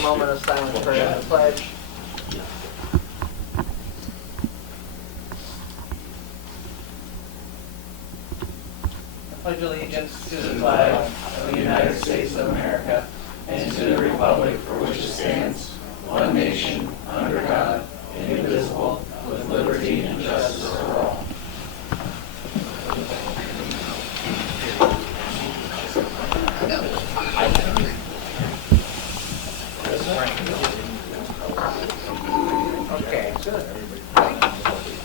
a moment of silence for the pledge. I pledge allegiance to the flag of the United States of America and to the republic for which it stands, one nation, under God, indivisible, with liberty and justice for all. Okay.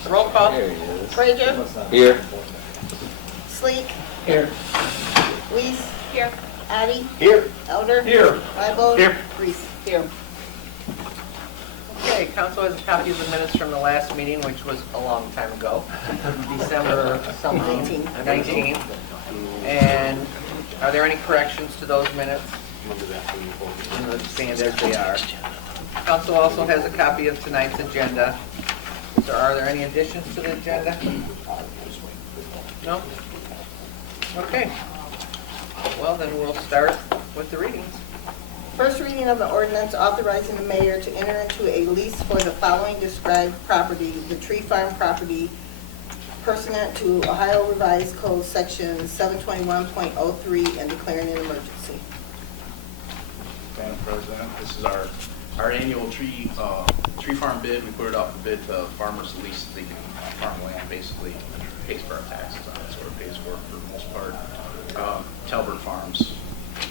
Roll call. Frazier, Here. Sleek, Here. Weiss. Here. Addy. Here. Elder. Here. Leibold. Here. Reese. Here. Okay, council has a copy of the minutes from the last meeting, which was a long time ago, December something, 19. And are there any corrections to those minutes? Let's stand as they are. Council also has a copy of tonight's agenda. So are there any additions to the agenda? No? Okay. Well, then we'll start with the readings. First reading of the ordinance authorizing the mayor to enter into a lease for the following described property, the tree farm property, pursuant to Ohio Revised Code Section 721.03 and declaring an emergency. Madam President, this is our annual tree farm bid. We put it out for bid to farmers at least so they can farm land, basically pays for our taxes on it, so it pays for it for the most part. Talbert Farms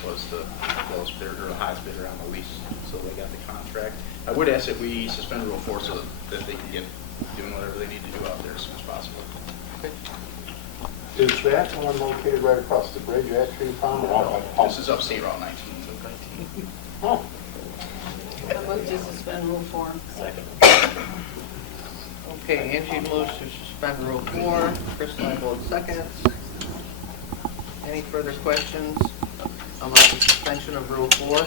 was the lowest bidder, or the highest bidder on the lease, so they got the contract. I would ask that we suspend Rule 4 so that they can get doing whatever they need to do out there as soon as possible. Is that one located right across the bridge at Tree Farm? This is upstate Route 19. Oh. I move to suspend Rule 4. Second. Okay, Angie moves to suspend Rule 4. Chris Leibold seconds. Any further questions on the suspension of Rule 4?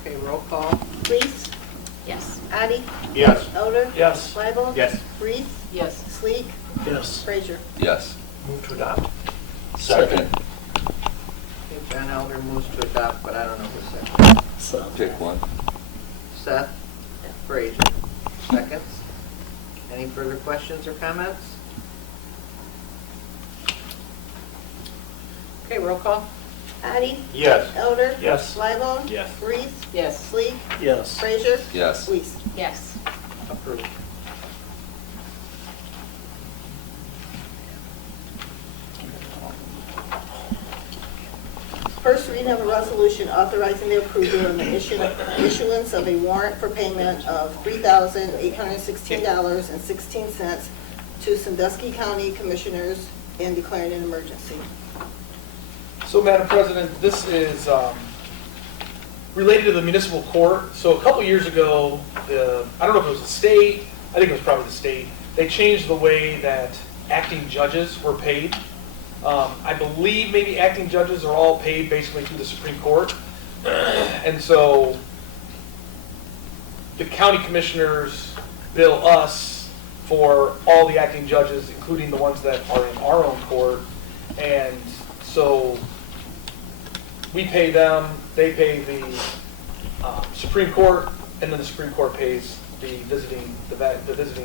Okay, roll call. Weiss. Yes. Addy. Yes. Elder. Yes. Leibold. Yes. Reese. Yes. Sleek. Yes. Frazier. Yes. Move to adopt. Second. Okay, John Elder moves to adopt, but I don't know who's second. Pick one. Seth Frazier seconds. Any further questions or comments? Okay, roll call. Addy. Yes. Elder. Yes. Leibold. Yes. Reese. Yes. Sleek. Yes. Frazier. Yes. Weiss. Yes. Approved. First reading of a resolution authorizing the approval of the issuance of a warrant for payment of $3,816.16 to Sandusky County Commissioners and declaring an emergency. So, Madam President, this is related to the municipal court. So a couple years ago, I don't know if it was the state, I think it was probably the state, they changed the way that acting judges were paid. I believe maybe acting judges are all paid basically through the Supreme Court. And so the county commissioners bill us for all the acting judges, including the ones that are in our own court. And so we pay them, they pay the Supreme Court, and then the Supreme Court pays the visiting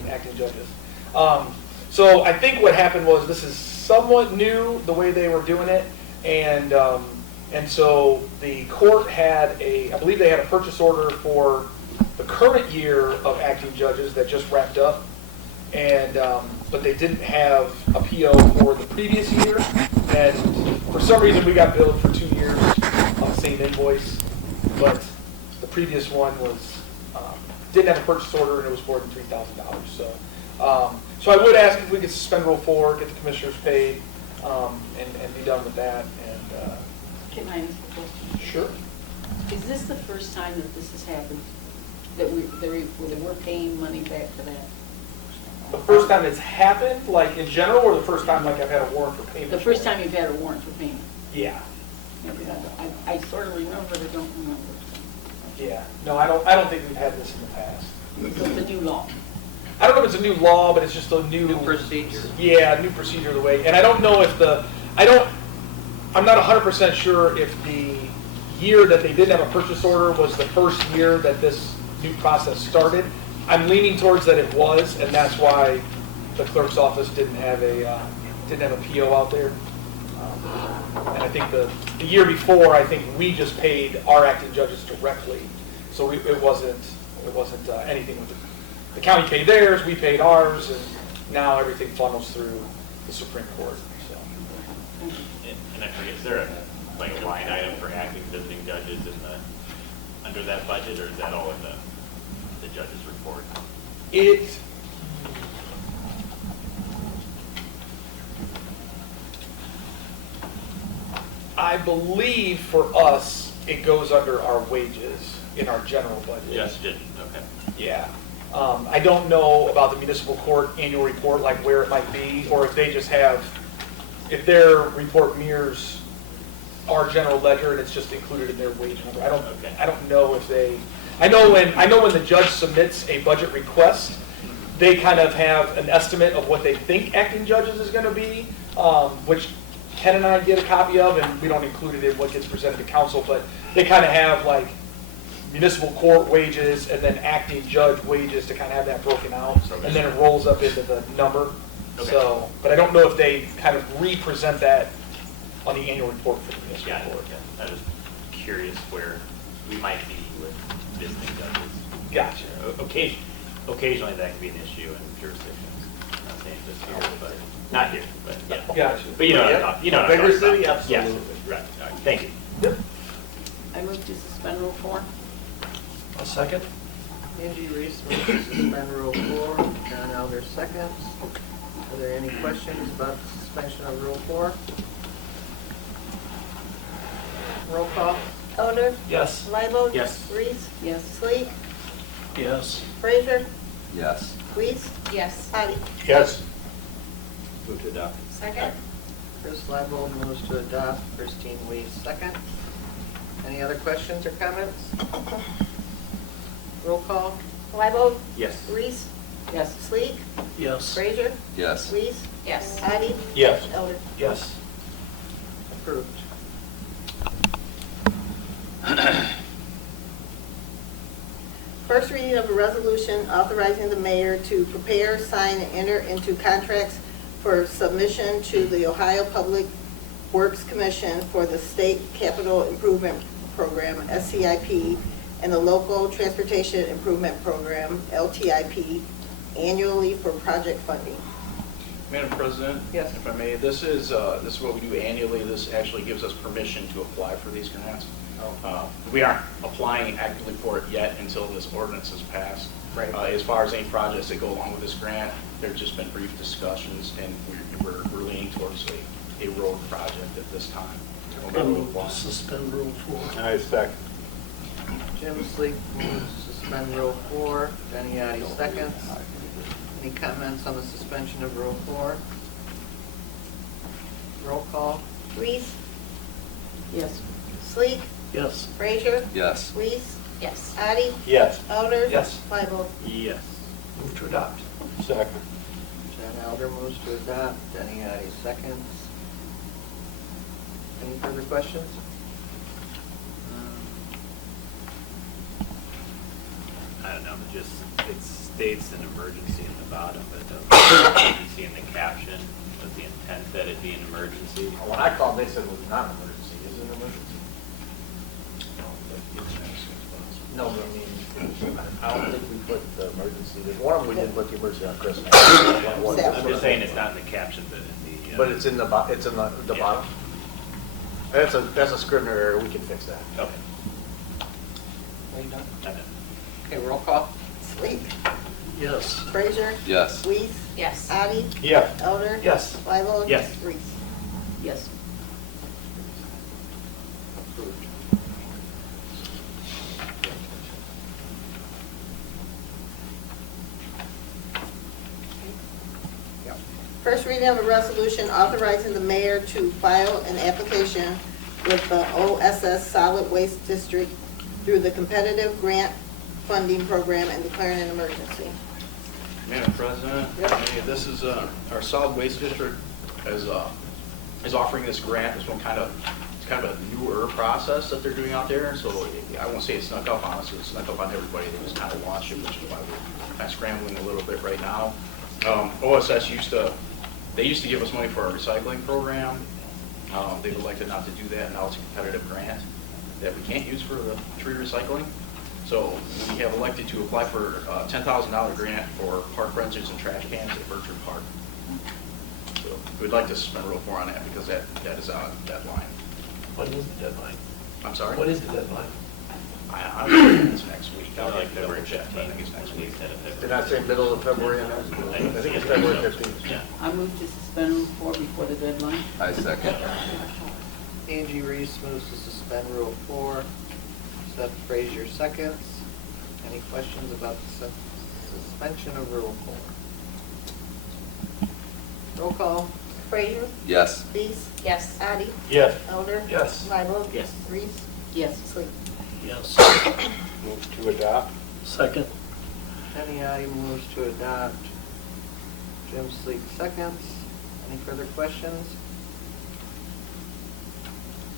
acting judges. So I think what happened was this is somewhat new, the way they were doing it, and so the court had I believe they had a purchase order for the current year of acting judges that just wrapped up, and but they didn't have a PO for the previous year, and for some reason we got billed for 2 years on the same invoice, but the previous one was didn't have a purchase order and it was more than $3,000. So I would ask if we could suspend Rule 4, get the commissioners paid, and be done with that. And Can I ask a question? sure. Is this the first time that this has happened? That we're paying money back for that? The first time it's happened, like in general, or the first time like I've had a warrant for payment? The first time you've had a warrant for payment? Yeah. I sort of remember, but I don't remember. Yeah. No, I don't think we've had this in the past. So it's a new law. I don't know if it's a new law, but it's just a new procedure. Yeah, new procedure of the way. And I don't know if I'm not 100% sure if the year that they didn't have a purchase order was the first year that this new process started. I'm leaning towards that it was, and that's why the clerk's office didn't have a PO out there. And I think the year before, I think we just paid our acting judges directly. So it wasn't anything with the county paid theirs, we paid ours, and now everything funnels through the Supreme Court. So. And I forget, is there a line item for acting visiting judges under that budget, or is that all in the judge's report? I believe for us, it goes under our wages in our general budget. Yes, okay. Yeah. I don't know about the municipal court annual report, like where it might be, or if they just have, if their report mirrors our general ledger and it's just included in their wage number. I don't know if they, I know when the judge submits a budget request, they kind of have an estimate of what they think acting judges is going to be, which Ken and I get a copy of, and we don't include it in what gets presented to council, but they kind of have like municipal court wages and then acting judge wages to kind of have that broken out, and then it rolls up into the number. Okay. So, but I don't know if they kind of re-present that on the annual report for the municipal Got it. court. I was curious where we might be with visiting judges. Gotcha. Occasionally that can be an issue in jurisdictions. I'm not saying this here, but not here, but yeah. Gotcha. But you know what I'm talking, you know what I'm Bigger talking about. city, absolutely. Yes, right, all right, thank you. Yep. I move to suspend Rule 4. A second? Angie Reese moves to suspend Rule 4. John Elder seconds. Are there any questions about the suspension of Rule 4? Roll call? Elder? Yes. Libo? Yes. Reese? Yes. Sleek? Yes. Frazier? Yes. Weiss? Yes. Addie? Yes. Move to adopt. Second? Chris Leibold moves to adopt. Christine Weiss seconds. Any other questions or comments? Roll call? Libo? Yes. Reese? Yes. Sleek? Yes. Frazier? Yes. Weiss? Yes. Addie? Yes. Elder? Yes. Approved. First reading of a resolution authorizing the mayor to prepare, sign, and enter into contracts for submission to the Ohio Public Works Commission for the State Capital Improvement Program, SCIP, and the Local Transportation Improvement Program, LTIP, annually for project funding. Madam President? Yes. If I may, this is what we do annually. This actually gives us permission to apply for these grants. We aren't applying actively for it yet until this ordinance is passed. Right. As far as any projects that go along with this grant, there's just been brief discussions, and we're leaning towards a road project at this time. I move to suspend Rule 4. I second. Jim Sleek moves to suspend Rule 4. Jenny Addy seconds. Any comments on the suspension of Rule 4? Roll call? Reese? Yes. Sleek? Yes. Frazier? Yes. Weiss? Yes. Addie? Yes. Elder? Yes. Libo? Yes. Move to adopt. Second. John Elder moves to adopt. Jenny Addy seconds. Any further questions? I don't know, just, it states an emergency in the bottom, but the emergency in the caption was the intent that it be an emergency. When I called, they said it was not an emergency. Is it an emergency? No, but I mean, I don't think we put the emergency, there's one of them we didn't put the emergency on Christmas. I'm just saying it's not in the caption, but in the. But it's in the, it's in the Yeah. bottom. That's a Scrivener error, we can fix that. Okay. Are you done? I'm done. Okay, roll call? Sleek? Yes. Frazier? Yes. Weiss? Yes. Addie? Yeah. Elder? Yes. Libo? Yes. Reese? Yes. Approved. First reading of a resolution authorizing the mayor to file an application with the OSS Solid Waste District through the competitive grant funding program and declaring an emergency. Madam President, Yep. this is our solid waste district has is offering this grant. This one it's kind of a newer process that they're doing out there. So I won't say it snuck up on us, it snuck up on everybody. They just kind of launched it, which is why we're kind of scrambling a little bit right now. OSS used to give us money for our recycling program. They've elected not to do that. Now it's a competitive grant that we can't use for the tree recycling. So we have elected to apply for a $10,000 grant for park benches and trash cans at Berkshire Park. So we'd like to suspend Rule 4 on that because that is on deadline. When is the deadline? I'm sorry? What is the deadline? I'm thinking it's next week. I'll like February check, but I think it's next week. Did I say middle of February? I think it's February 15th. Yeah. I move to suspend Rule 4 before the deadline. I second. Angie Reese moves to suspend Rule 4. Seth Frazier seconds. Any questions about the suspension of Rule 4? Roll call. Frazier, Yes. Reese, Yes. Addie, Yes. Elder. Yes. Libel. Yes. Reese, Yes. Sleep. Yes. Move to adopt. Second. Jenny I moves to adopt. Jim Sleep seconds. Any further questions?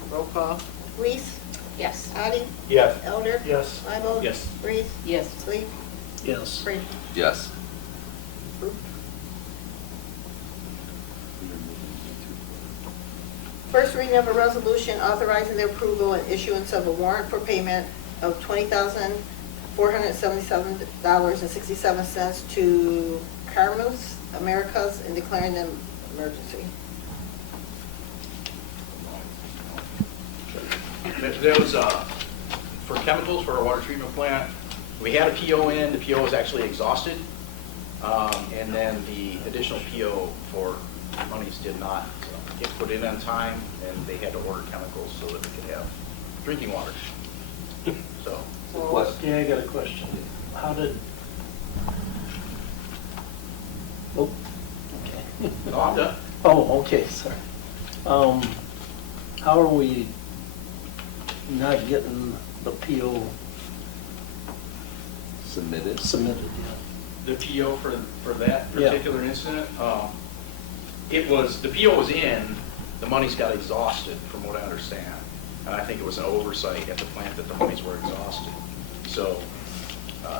Roll call. Reese, Yes. Addie, Yes. Elder. Yes. Libel. Yes. Reese, Yes. Sleep, Yes. Frazier. Yes. First reading of a resolution authorizing the approval and issuance of a warrant for payment of $20,477.67 to Carmus Americas and declaring an emergency. That was for chemicals for our water treatment plant. We had a PO in, the PO was actually exhausted. And then the additional PO for monies did not get put in on time, and they had to order chemicals so that we could have drinking water. So, Question. Yeah, I got a question. How did? Oh, okay. no, I'm done. Oh, okay, sorry. How are we not getting the PO Submitted. submitted yet? The PO for that Yeah. particular incident, the PO was in, the monies got exhausted, from what I understand. And I think it was an oversight at the plant that the monies were exhausted. So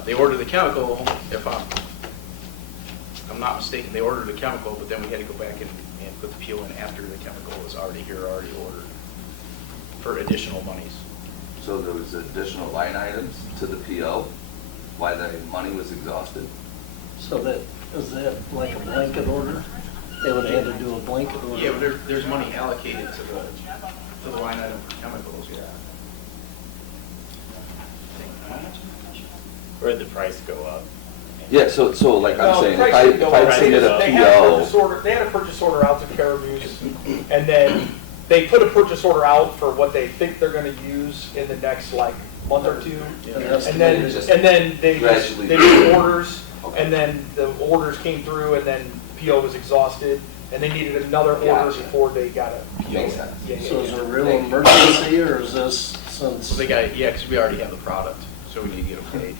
they ordered the chemical, if I'm not mistaken, they ordered the chemical, but then we had to go back and put the PO in after the chemical was already ordered for additional monies. So there was additional line items to the PO, why the money was exhausted? So is that like a blanket order? They would have had to do a blanket order? Yeah, but there's money allocated to the line item for chemicals, yeah. Where did the price go up? Yeah, so like I'm No, saying, price if I didn't go up. submit a They had a purchase PO, order, they had a purchase order out to Caribou's, and then they put a purchase order out for what they think they're gonna use in the next like month or two. And then they Gradually. did orders, and then the orders came through, and then PO was exhausted, and they needed another order Gotcha. before they got a PO. Makes sense. Yeah, yeah, So is yeah. it a real emergency, or is this since? So they got, yeah, because we already have the product, so we need to get them paid.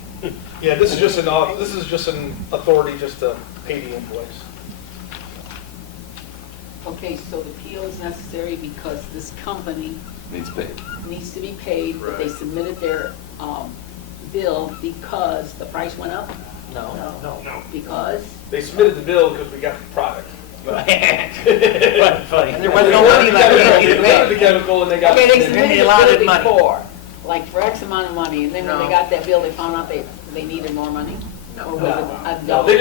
Yeah, this is just an authority just to pay the invoice. Okay, so the PO is necessary because this company needs paid. needs to be paid, but they Right. submitted their bill because the price went up? No. No. Because? They submitted the bill because we got the product. And there was no money left They to submitted pay. the chemical and they got. Okay, they They submitted the allotted bill money. before, like for X amount of money, and then when No. they got that bill, they found out they needed more money? Or was it a No, double? they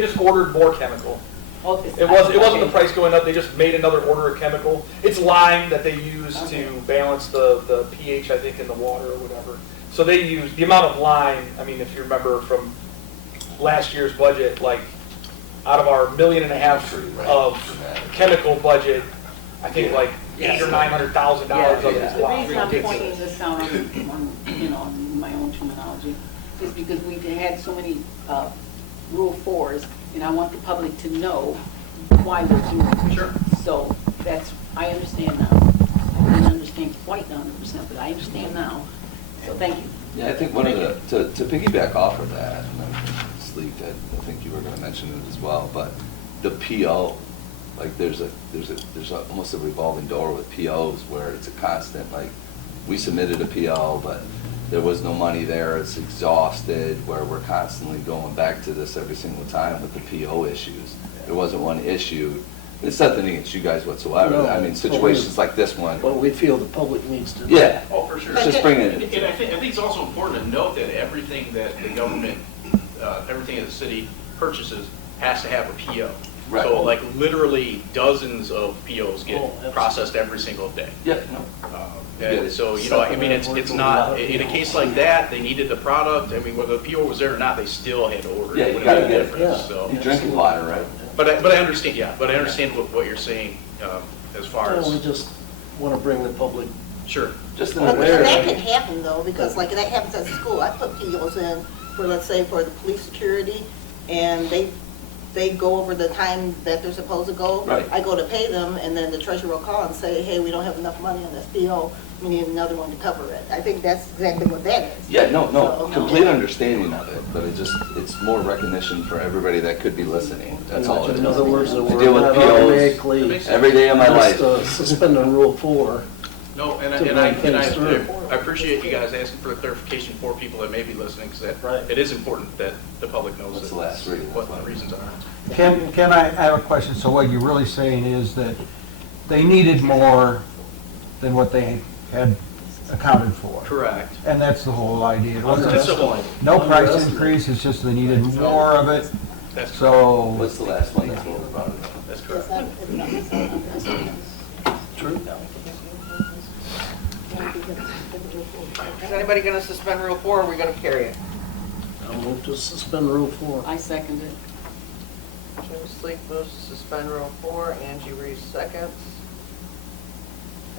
just ordered more chemical. Oh, it's- It wasn't the okay. price going up, they just made another order of chemical. It's lime that they use to balance the pH, I think, in the water or whatever. So they use, the amount of lime, I mean, if you remember from last year's budget, like, out of our $1.5 million of chemical budget, I think like $800,000 or $900,000 of it is The lime. reason I'm pointing this out on, on my own terminology is because we've had so many Rule 4s, and I want the public to know why we're doing it. Sure. So that's, I understand now. I didn't understand quite 100%, but I understand now. So thank you. Yeah, I think one of to piggyback off of that, and Sleek, I think you were gonna mention it as well, but the PO, like there's almost a revolving door with POs where it's a constant, like, we submitted a PO, but there was no money there, it's exhausted, where we're constantly going back to this every single time with the PO issues. There wasn't one issue. It's nothing against you guys whatsoever. No, I mean, situations like this one, Well, we feel the public needs to. yeah, Oh, for sure. it's just bringing And it. I think it's also important to note that everything that the government, everything that the city purchases has to have a PO. Right. So like literally dozens of POs Oh, get absolutely. processed every single day. Yeah, no. And so, you know, I mean, it's not, in a case like that, they needed the product, I mean, whether the PO was there or not, they still had to order it. Yeah, It you wouldn't gotta make a get it. difference, Yeah. so. You're drinking water, right? But I understand, yeah, but I understand what you're saying, as far Well, we as, just want to bring the public, sure. Just an But aware. that can happen though, because like that happens at school. I put POs in for, let's say, for the police security, and they go over the time that they're supposed to go. Right. I go to pay them, and then the treasurer will call and say, hey, we don't have enough money on this PO, we need another one to cover it. I think that's exactly what that is. Yeah, no, So, complete understanding of it, but it's more recognition for everybody that could be listening, that's all it in is. other words, that To we're deal with not POs automatically every day of my life. just suspending Rule 4. No, and To run things through. I appreciate you guys asking for the clarification for people that may be listening, because Right. it is important that the public knows What's the last reading? what the reasons are. Can I have a question? So what you're really saying is that they needed more than what they had accounted for? Correct. And that's the whole idea. It wasn't That's the point. no price increase, it's just they needed more of it. That's correct. So, What's the last one you told about it? That's It's correct. not- it's not- True. Is anybody gonna suspend Rule 4, or are we gonna carry it? I'll move to suspend Rule 4. I second it. Jim Sleek moves to suspend Rule 4, Angie Reese seconds.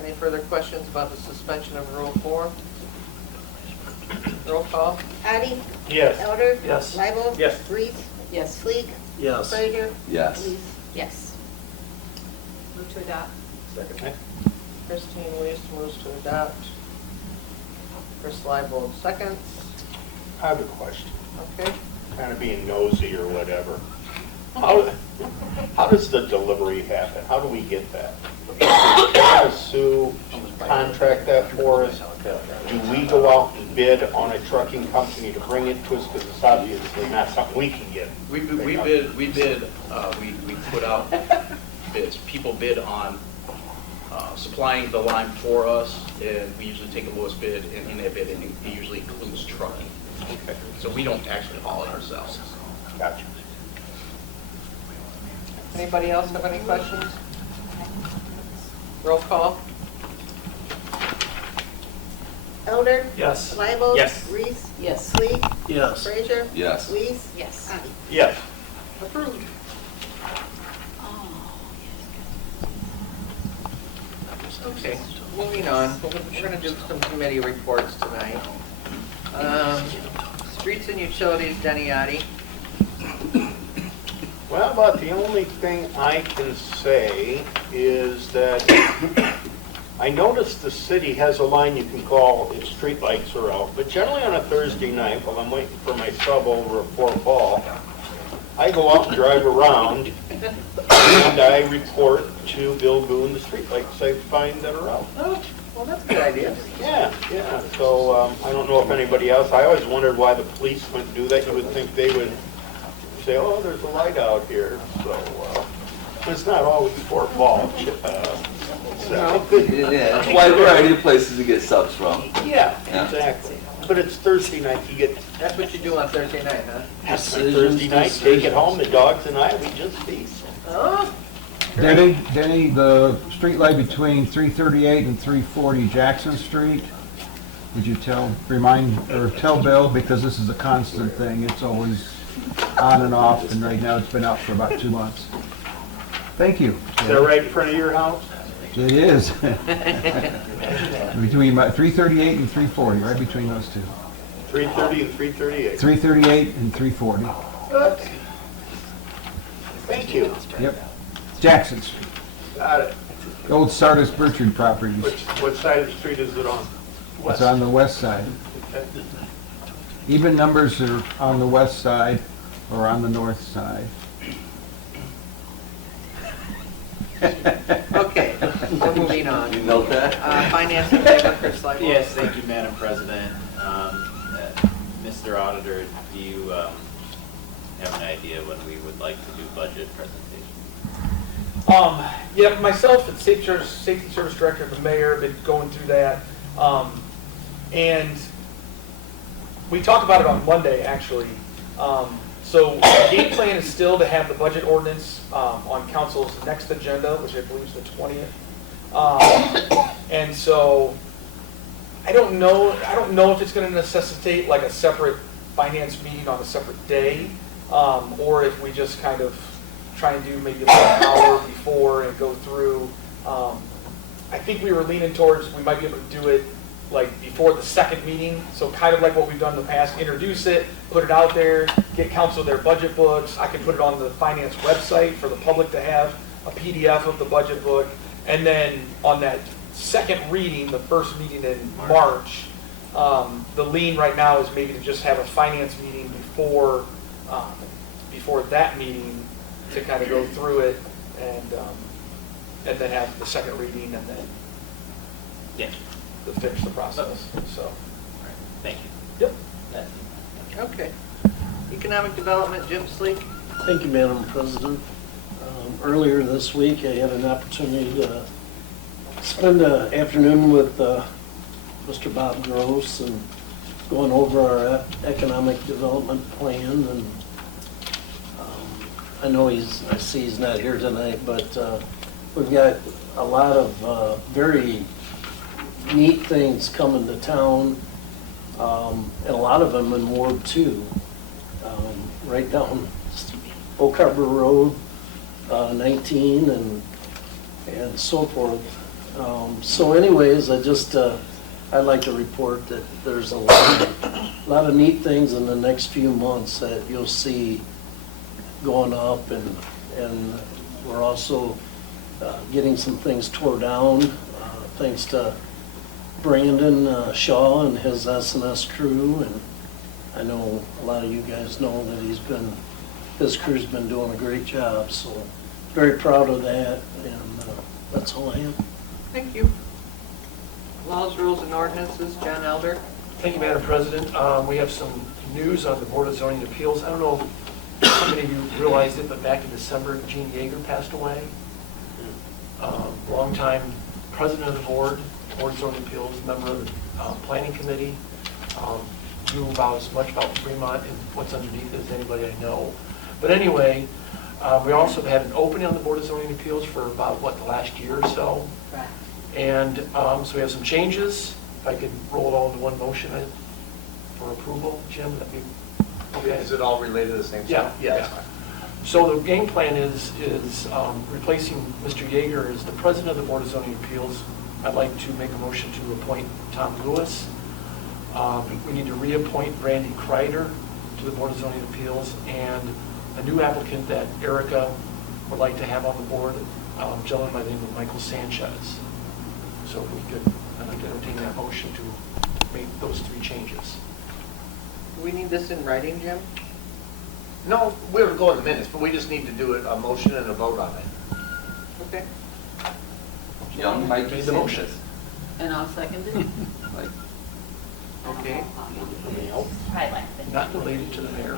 Any further questions about the suspension of Rule 4? Roll call. Addie? Yes. Elder? Yes. Libel? Yes. Reese? Yes. Sleek? Yes. Frazier? Yes. Lees? Yes. Move to adopt. Christine Weiss moves to adopt. Chris Leibold seconds. I have a question, Okay. kind of being nosy or whatever. How does the delivery happen? How do we get that? Does Sue contract that for us? Do we go out and bid on a trucking company to bring it to us? Because it's obviously not something we can get. We put out bids. People bid on supplying the lime for us, and we usually take the lowest bid, and in that bid, it usually includes trucking. Okay, So we don't actually haul it ourselves. gotcha. Anybody else have any questions? Roll call. Elder? Yes. Libel? Yes. Reese? Yes. Sleek? Yes. Frazier? Yes. Lees? Yes. Addie? Yes. Approved. Okay, moving on. We're going to do some committee reports tonight. Streets and Utilities, Denny Yadi. Well, about the only thing I can say is that I noticed the city has a line you can call if streetlights are out, but generally on a Thursday night, while I'm waiting for my sub over at Fort Ball, I go out and drive around and I report to Bill Boone the streetlights I find that are out. Oh, well, that's a good idea. Yeah, yeah, so I don't know if anybody else, I always wondered why the police wouldn't do that. You would think they would say, oh, there's a light out here, so, it's not always Fort Ball. So, Yeah, wide variety of places to get subs from. yeah, Yeah. exactly. But it's Thursday night, you get, That's what you do on Thursday night, huh? Thursday night, take it home, the dogs and I, we just feast. Oh, Denny, the street light between 338 and 340 Jackson Street, would you tell Bill, because this is a constant thing, it's always on and off, and right now it's been out for about 2 months. Thank you. Is that right in front of your house? It is. Between 338 and 340, right between those two. 330 and 338. 338 and 340. Thank you. Yep. Jackson Street. Got it. The old Sardis Burchard properties. What side of the street is it on? It's on the west side. Okay. Even numbers are on the west side or on the north side. Okay, we're moving on. You note that? Finance and Labor, Chris Lightfoot. Yes, thank you, Madam President. Mr. Auditor, do you have an idea when we would like to do budget presentation? Yeah, myself and Safety Service Director, the mayor, have been going through that. And we talked about it on Monday, actually. So the game plan is still to have the budget ordinance on council's next agenda, which I believe is the 20th. And so I don't know if it's going to necessitate like a separate finance meeting on a separate day, or if we just kind of try and do maybe about an hour before and go through. I think we were leaning towards we might be able to do it like before the second meeting, so kind of like what we've done in the past, introduce it, put it out there, get council their budget books. I can put it on the finance website for the public to have a PDF of the budget book, and then on that second reading, the first meeting in March, the lean right now is maybe to just have a finance meeting before that meeting to kind of go through it and then have the second reading and then Yes. to finish the process. So, All right. Thank you. yep. Okay. Economic Development, Jim Sleek. Thank you, Madam President. Earlier this week, I had an opportunity to spend an afternoon with Mr. Bob Gross and going over our economic development plan. And I know I see he's not here tonight, but we've got a lot of very neat things coming to town, and a lot of them in Ward 2, right down Oak Harbor Road, 19 and so forth. So anyways, I'd like to report that there's a lot of neat things in the next few months that you'll see going up, and we're also getting some things tore down, thanks to Brandon Shaw and his S&S crew, and I know a lot of you guys know that his crew's been doing a great job, so very proud of that, and that's all I have. Thank you. Laws, Rules, and Ordinances, John Elder. Thank you, Madam President. We have some news on the Board of Zoning Appeals. I don't know if how many of you realized it, but back in December, Gene Yeager passed away. Longtime president of the Board of Zoning Appeals, member of the Planning Committee. Knew about as much about Fremont and what's underneath it as anybody I know. But anyway, we also had an opening on the Board of Zoning Appeals for about, the last year or so. Right. And so we have some changes. If I could roll it all into one motion for approval, Jim, that'd be okay. Is it all related to the same Yeah, stuff? yeah. That's fine. So the game plan is replacing Mr. Yeager as the president of the Board of Zoning Appeals. I'd like to make a motion to appoint Tom Lewis. We need to reappoint Randy Kreider to the Board of Zoning Appeals, and a new applicant that Erica would like to have on the board, a gentleman by the name of Michael Sanchez. So if we could, I'd like to entertain that motion to make those three changes. Do we need this in writing, Jim? No, we'll go in the minutes, but we just need to do a motion and a vote on it. Okay. Young Mike Made the motion. And I'll second it. Like, Okay. Not related to the mayor.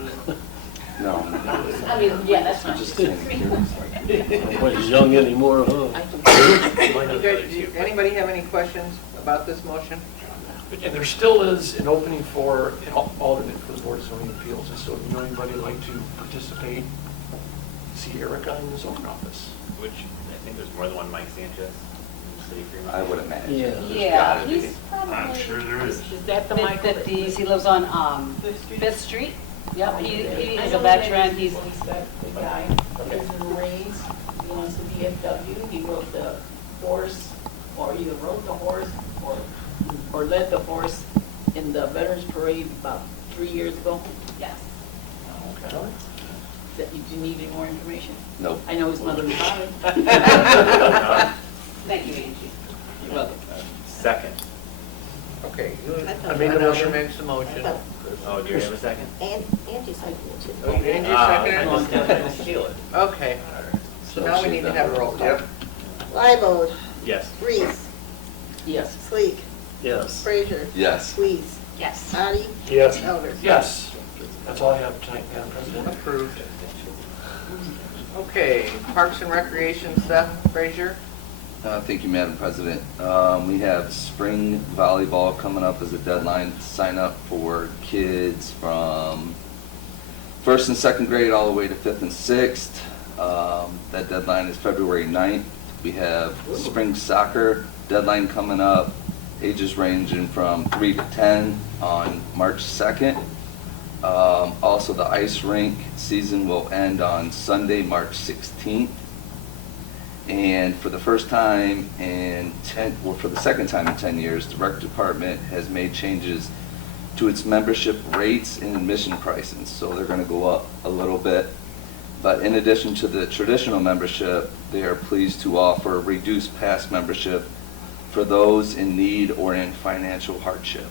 no. I mean, yeah, that's I'm just kind of curious. Nobody's young anymore, huh? Anybody have any questions about this motion? And there still is an opening for an alternate for the Board of Zoning Appeals, and so if you know anybody who'd like to participate, see Erica in the zoning office. Which, I think there's more than one Mike Sanchez in the city of Fremont. I would imagine. Yeah. There's Yeah, gotta be. he's probably. I'm sure there is. Is that the Michael? Mid-50s, he lives on Fifth Street. Yep. He is a veteran, he's, The guy, he's in the Marines, he wants to be FW, he rode the horse, or either rode the horse, or led the horse in the Veterans Parade about 3 years ago. yes. Okay. Do you need any more information? Nope. I know his mother and father. Thank you, Angie. You're welcome. Second. Okay. I made the motion. Makes the motion. Oh, do you have a second? Angie seconded it. Oh, Angie Ah, seconded? I was gonna steal it. Okay. So now we need to have a roll call. Yep. Liebald, Yes. Reese, Yes. Sleek, Yes. Frazier, Yes. Lees, Yes. Addie, Yes. Elder. Yes. That's all I have tonight, Madam President. Approved. Okay, Parks and Recreation, Seth Frazier. Thank you, Madam President. We have spring volleyball coming up as a deadline to sign up for kids from first and second grade all the way to fifth and sixth. That deadline is February 9th. We have spring soccer deadline coming up, ages ranging from 3 to 10 on March 2nd. Also, the ice rink season will end on Sunday, March 16th. And for the first time for the second time in 10 years, the rec department has made changes to its membership rates and admission prices. So they're going to go up a little bit. But in addition to the traditional membership, they are pleased to offer reduced pass membership for those in need or in financial hardship.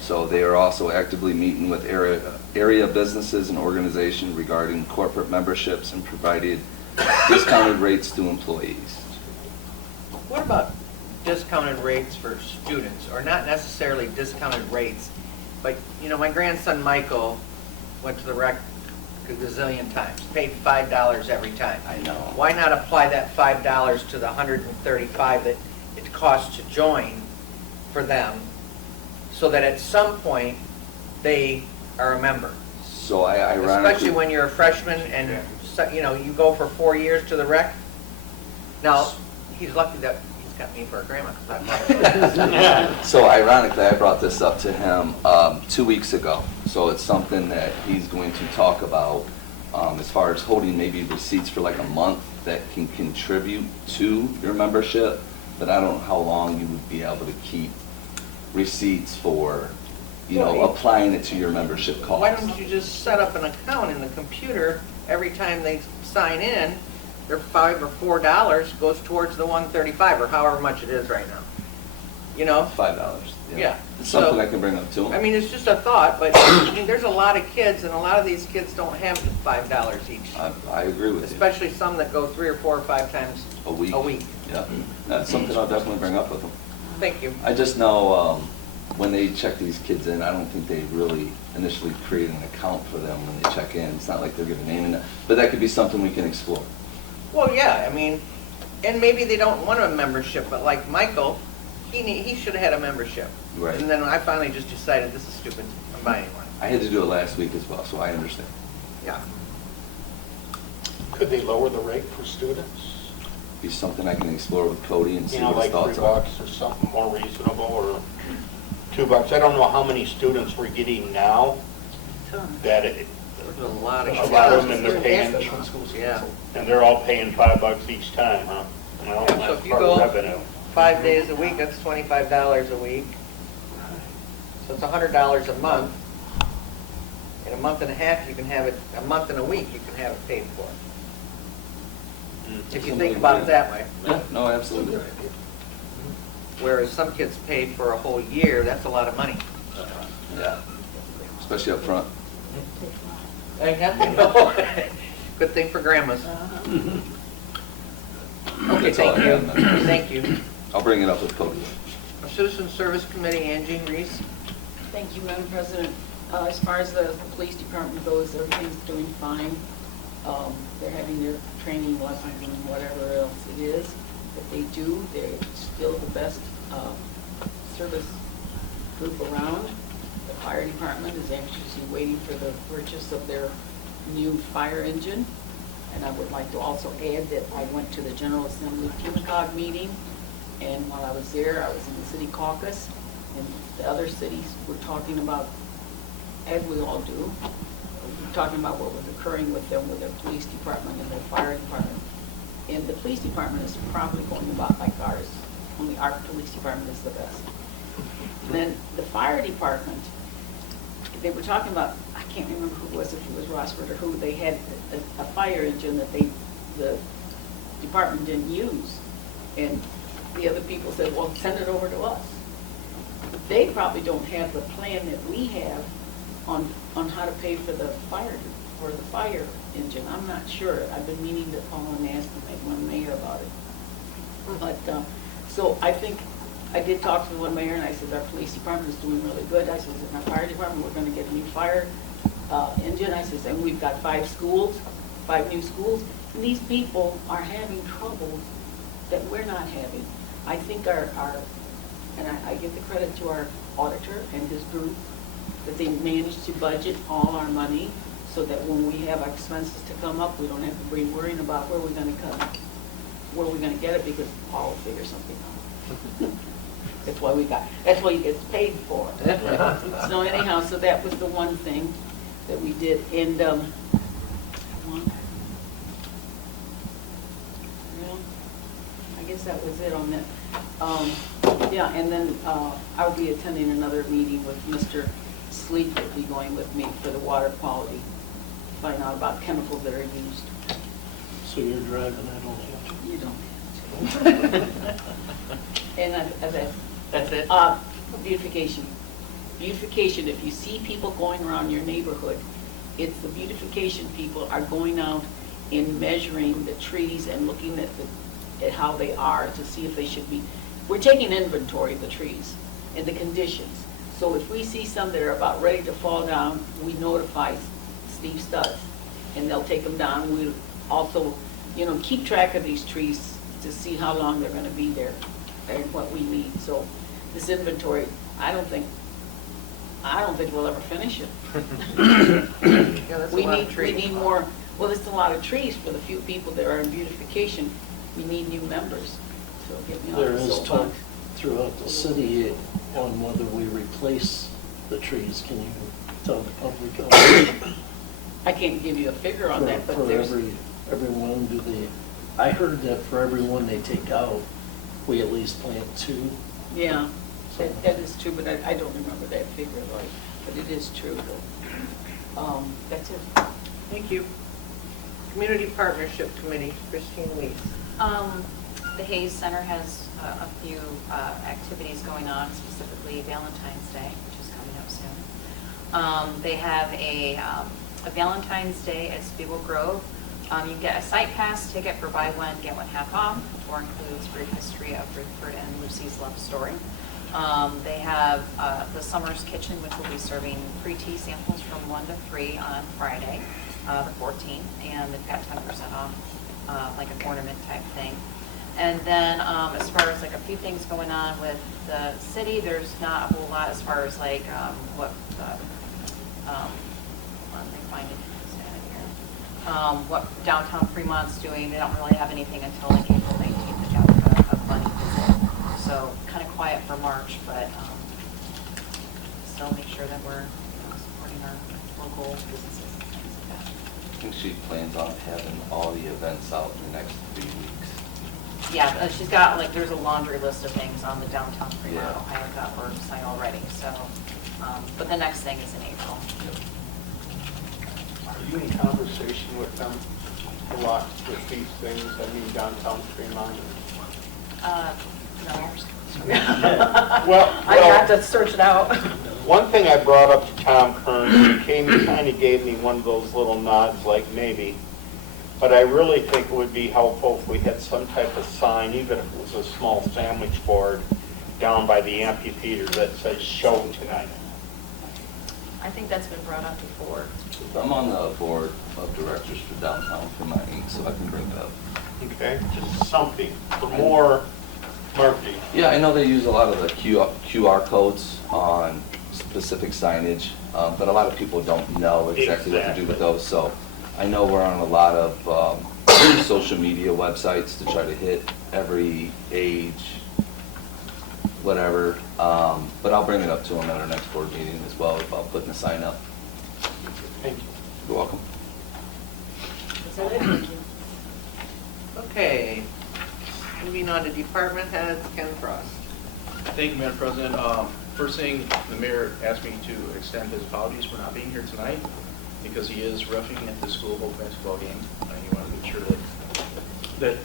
So they are also actively meeting with area businesses and organizations regarding corporate memberships and provided discounted rates to employees. What about discounted rates for students, or not necessarily discounted rates, but, you know, my grandson Michael went to the rec a gazillion times, paid $5 every time. I know. Why not apply that $5 to the $135 that it costs to join for them, so that at some point they are a member? So I ironically... Especially when you're a freshman and, you know, you go for 4 years to the rec. Now, he's lucky that he's got me for a grandma. 'Cause I'm So ironically, I brought this up to him 2 weeks ago. So it's something that he's going to talk about as far as holding maybe receipts for like a month that can contribute to your membership. But I don't know how long you would be able to keep receipts for, you know, applying it to your membership costs. Why don't you just set up an account in the computer? Every time they sign in, their $5 or $4 goes towards the $135 or however much it is right now. You know? $5. Yeah. It's something So, I can bring up to him. I mean, it's just a thought, but I mean, there's a lot of kids, and a lot of these kids don't have the $5 each. I agree with you. Especially some that go 3 or 4 or 5 times A week. a week. Yeah, that's something I'll definitely bring up with him. Thank you. I just know when they check these kids in, I don't think they really initially create an account for them when they check in. It's not like they're giving a name in it, but that could be something we can explore. Well, yeah, I mean, and maybe they don't want a membership, but like Michael, he should have had a membership. Right. And then I finally just decided, this is stupid, I'm buying one. I had to do it last week as well, so I understand. Yeah. Could they lower the rate for students? Be something I can explore with Cody and see You know, what his like thoughts are. $3 or something more reasonable, or $2. I don't know how many students we're getting now that There's a lot of a lot of them, and they're paying, Yeah. and they're all paying $5 each time, huh? Well, Yeah, so that's if you part of go revenue. 5 days a week, that's $25 a week. So it's $100 a month. In a month and a half, you can have it, a month and a week, you can have it paid for. If you think about it that way. Yeah, no, absolutely. Whereas some kids pay for a whole year, that's a lot of money. Yeah, especially up front. Good thing for grandmas. Okay, That's all thank I you. have, Madam Thank you. I'll bring it up with Cody. Citizen Service Committee, Angie Reese. Thank you, Madam President. As far as the police department goes, everything's doing fine. They're having their training lessons and whatever else it is that they do. They're still the best service group around. The fire department is anxiously waiting for the purchase of their new fire engine. And I would like to also add that I went to the General Assembly Chemicog meeting, and while I was there, I was in the city caucus, and the other cities were talking about, as we all do, talking about what was occurring with them, with their police department and their fire department. And the police department is probably going about like ours, only our police department is the best. And then the fire department, they were talking about, I can't remember who it was, if it was Rossford or who, they had a fire engine that the department didn't use. And the other people said, well, send it over to us. They probably don't have the plan that we have on how to pay for the fire engine. I'm not sure. I've been meaning to call and ask the mayor about it. But, so I think, I did talk to the one mayor and I said, our police department is doing really good. I said, in our fire department, we're gonna get a new fire engine. I said, and we've got 5 new schools. And these people are having trouble that we're not having. I think and I give the credit to our auditor and his group, that they managed to budget all our money so that when we have expenses to come up, we don't have to be worrying about where we're gonna get it, because Paul will figure something out. That's why he gets paid for it. So anyhow, so that was the one thing that we did. And, well, I guess that was it on that. Yeah, and then I'll be attending another meeting with Mr. Sleep, will be going with me for the water quality, find out about chemicals that are used. So you're driving, I don't have to. You don't have to. And That's it? Beautification. Beautification, if you see people going around your neighborhood, it's the beautification people are going out and measuring the trees and looking at how they are to see if they should be. We're taking inventory of the trees and the conditions. So if we see some that are about ready to fall down, we notify Steve Studs, and they'll take them down. We'll also, keep track of these trees to see how long they're gonna be there and what we need. So this inventory, I don't think we'll ever finish it. Yeah, that's a We lot of need trees. more, well, it's a lot of trees for the few people that are in beautification. We need new members. So get me off There the is soapbox. talk throughout the city on whether we replace the trees. Can you tell the public? I can't give you a figure on that, but For there's, everyone, I heard that for every one they take out, we at least plant 2. yeah, that is true, but I don't remember that figure, right? But it is true. That's it. Thank you. Community Partnership Committee, Christine Weeks. The Hayes Center has a few activities going on, specifically Valentine's Day, which is coming up soon. They have a Valentine's Day at Spiegel Grove. You can get a site pass ticket for buy one, get one half off. The tour includes brief history of Rutherford and Lucy's love story. They have the Summer's Kitchen, which will be serving free tea samples from 1 to 3 on Friday, the 14th, and they've got 10% off, like an ornament type thing. And then as far as like a few things going on with the city, there's not a whole lot as far as like what what downtown Fremont's doing. They don't really have anything until like April 19th. They got a bunny visit. So kind of quiet for March, but still make sure that we're supporting our local businesses and things like that. I think she plans on having all the events out in the next 3 weeks. Yeah, she's got like, there's a laundry list of things on the downtown Fremont, Yeah. Ohio.org site already, so, but the next thing is in April. Are you in conversation with them a lot with these things? I mean, downtown Fremont? No. Well, I have to search it out. one thing I brought up to Tom Kern, he came and kind of gave me one of those little nods, like maybe. But I really think it would be helpful if we had some type of sign, even if it was a small sandwich board, down by the amphitheater that says "Show tonight." I think that's been brought up before. I'm on the board of directors for Downtown Fremont Inc., so I can bring that up. Okay, just something for more marketing. Yeah, I know they use a lot of the QR codes on specific signage, but a lot of people don't know exactly what to do with those. So I know we're on a lot of social media websites to try to hit every age, whatever. But I'll bring it up to them at our next board meeting as well about putting a sign up. Thank you. You're welcome. Thank you. Okay, moving on to department heads, Ken Frost. Thank you, Madam President. First thing, the mayor asked me to extend his apologies for not being here tonight because he is roughing at the school Hope basketball game. He wanted to make sure that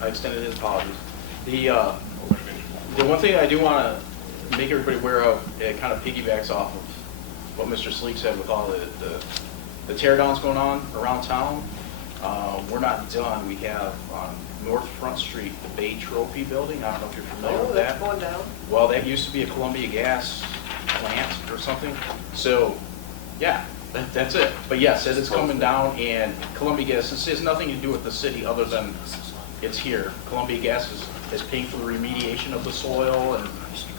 I extended his apologies. The one thing I do want to make everybody aware of, it kind of piggybacks off of what Mr. Sleek said with all the the tear downs going on around town. We're not done. We have on North Front Street, the Bay Trophy building. I don't know if you're familiar Oh, with that's that. going down. Well, that used to be a Columbia Gas plant or something. So, yeah, that's it. But yes, as it's coming down, and Columbia Gas, this has nothing to do with the city other than it's here. Columbia Gas is paying for the remediation of the soil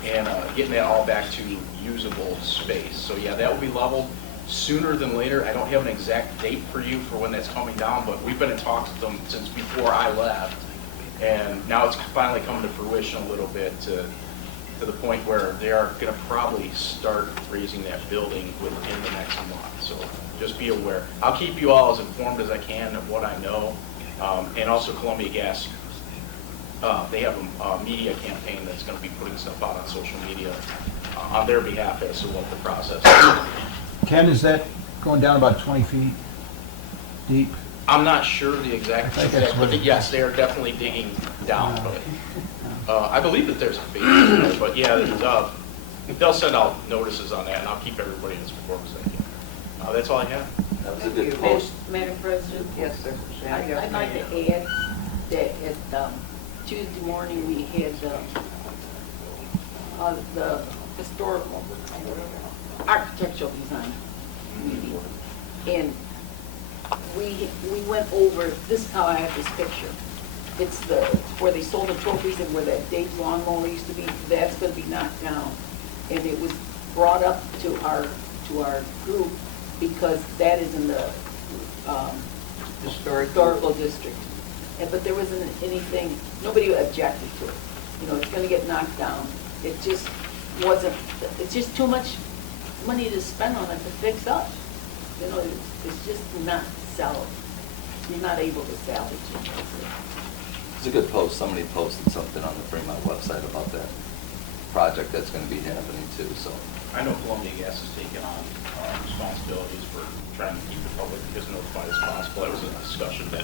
and getting that all back to usable space. So yeah, that will be leveled sooner than later. I don't have an exact date for you for when that's coming down, but we've been in talks with them since before I left. And now it's finally coming to fruition a little bit to the point where they are going to probably start raising that building within the next month. So just be aware. I'll keep you all as informed as I can of what I know. And also Columbia Gas, they have a media campaign that's going to be putting stuff out on social media on their behalf as to what the process is. Ken, is that going down about 20 feet deep? I'm not sure the exact, but yes, they are definitely digging down. But I believe that there's a base, but yeah, they'll send out notices on that, and I'll keep everybody as informed as I can. That's all I have. That was a good post. Madam President? Yes, sir. I'd like to add that at Tuesday morning, we had the historical architectural design meeting. And we went over, this is how I have this picture. It's where they sold the trophies and where that Dave's lawnmower used to be, that's gonna be knocked down. And it was brought up to our group because that is in the historical district. But there wasn't anything, nobody objected to it. You know, it's gonna get knocked down. It just wasn't, it's just too much money to spend on it to fix up. You know, it's just not sellable. You're not able to salvage it. It's a good post. Somebody posted something on the Fremont website about that project that's going to be happening too, so. I know Columbia Gas has taken on responsibilities for trying to keep the public as notified as possible. That was a discussion that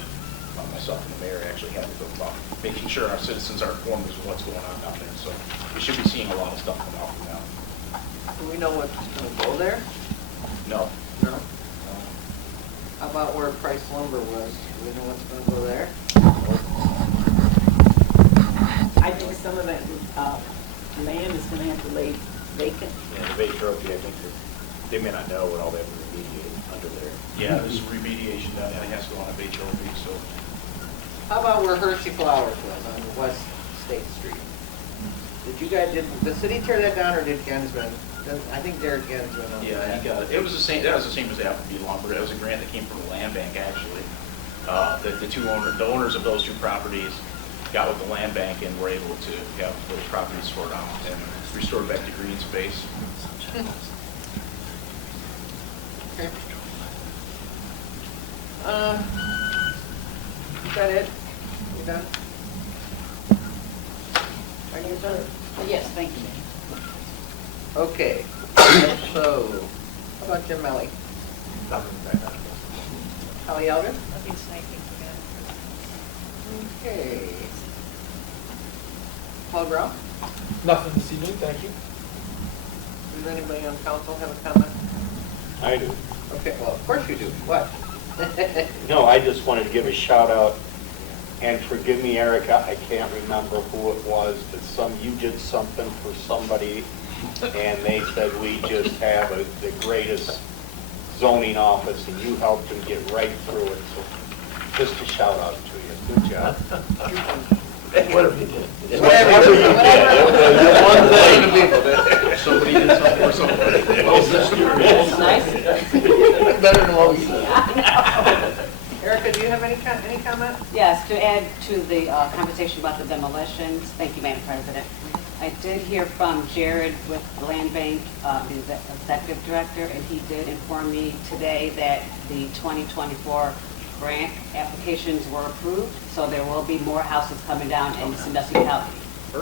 myself and the mayor actually had with them about making sure our citizens are informed as to what's going on down there. So we should be seeing a lot of stuff come out from now. Do we know what's going to go there? No. No? How about where Price Lumber was? Do we know what's going to go there? I think some of that land is gonna have to lay vacant. Yeah, the Bay Trophy, I think they may not know what all that remediated under there. Yeah, there's remediation that has to go on a Bay Trophy, so. How about where Hershey Flowers was on West State Street? Did the city tear that down or did Gensman? I think Derek Gensman owned Yeah, that. he got it. It was the same, that was the same as Appleby Lumber. It was a grant that came from the land bank, actually. The owners of those two properties got with the land bank and were able to have those properties stored out and restored back to green space. Okay. Is that it? You done? Are you done? Yes, thank you. Okay. So, how about Jim Melly? Holly Elgin? Nothing tonight, thank you, Madam President. Okay. Paul Grau? Nothing this evening, thank you. Does anybody on council have a comment? I do. Okay, well, of course you do. What? No, I just wanted to give a shout out, and forgive me, Erica, I can't remember who it was, but you did something for somebody, and they said we just have the greatest zoning office, and you helped them get right through it, so just a shout out to you. Good job. Whatever you did. Whatever you did, one thing. Somebody did something for somebody. That's nice. Better than what we said. Erica, do you have any comment? Yes, to add to the conversation about the demolitions, thank you, Madam President. I did hear from Jared with the Land Bank, the executive director, and he did inform me today that the 2024 grant applications were approved, so there will be more houses coming down in Sandusky County.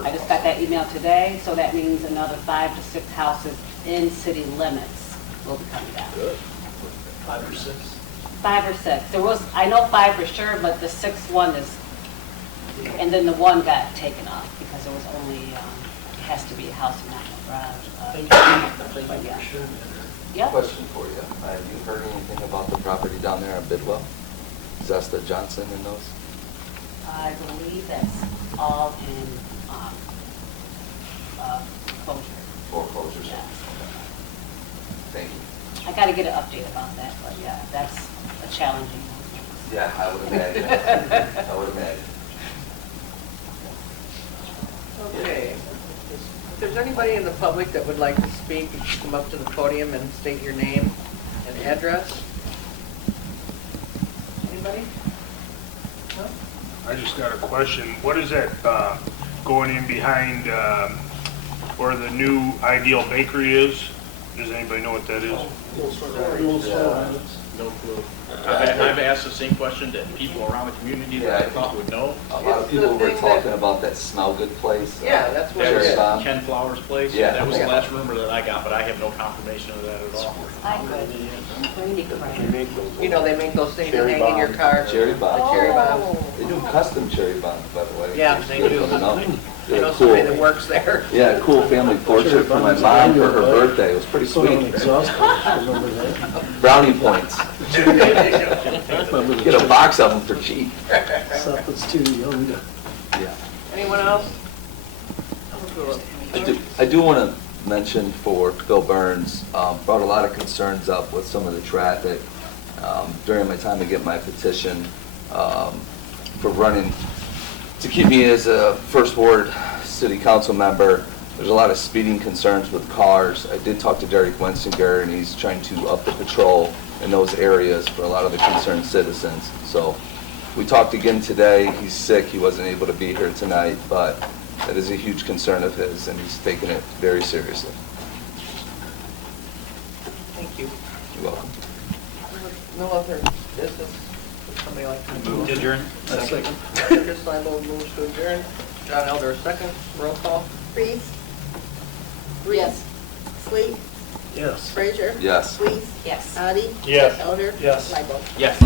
I just got that email today, so that means another 5 to 6 houses in city limits will be coming down. Good. 5 or 6? 5 or 6. There was, I know 5 for sure, but the 6th one is, and then the one got taken off because it was only, it has to be a house and not a garage. But yeah. Yeah. Question for you. Have you heard anything about the property down there on Bidwell? Zesta Johnson and those? I believe that's all in closure. Foreclosures? Yeah. Thank you. I got to get an update about that, but yeah, that's a challenging one. Yeah, I would imagine. I would imagine. Okay. If there's anybody in the public that would like to speak, you should come up to the podium and state your name and address. Anybody? No? I just got a question. What is that going in behind where the new Ideal Bakery is? Does anybody know what that is? No clue. I've asked the same question to people around the community that I thought would know. A lot of It's the people were thing talking that- about that smell good place. Yeah, that's what That it was is. Ken Flowers' place. Yeah. That was the Yeah. last rumor that I got, but I have no confirmation of that at all. I could. Brandy crack. You know, they make those things that Cherry hang in your bomb. car. Cherry bomb. The cherry bomb. They do custom cherry bombs, by the way. Yeah, they do. No? I know They're somebody that cool. works there. Yeah, a cool family portrait for my mom for her birthday. It was pretty Put on sweet. exhaust pipes, remember that? Brownie points. Remember the Get a box of them for cheap. stuff that's too young to. Yeah. Anyone else? I do want to mention for Bill Burns, brought a lot of concerns up with some of the traffic during my time to get my petition for running, to keep me as a First Ward City Council member. There's a lot of speeding concerns with cars. I did talk to Derek Wensinger, and he's trying to up the patrol in those areas for a lot of the concerned citizens. So we talked again today. He's sick. He wasn't able to be here tonight, but that is a huge concern of his, and he's taking it very seriously. Thank you. You're welcome. No other business? Would somebody like to move? Adjourn. Second. Chris Cybo moves to adjourn. John Elder, second. Roll call. Reeves? Yes. Sleep? Yes. Frazier? Yes. Lees? Yes. Addie? Yes. Elder? Yes. Libo? Yes.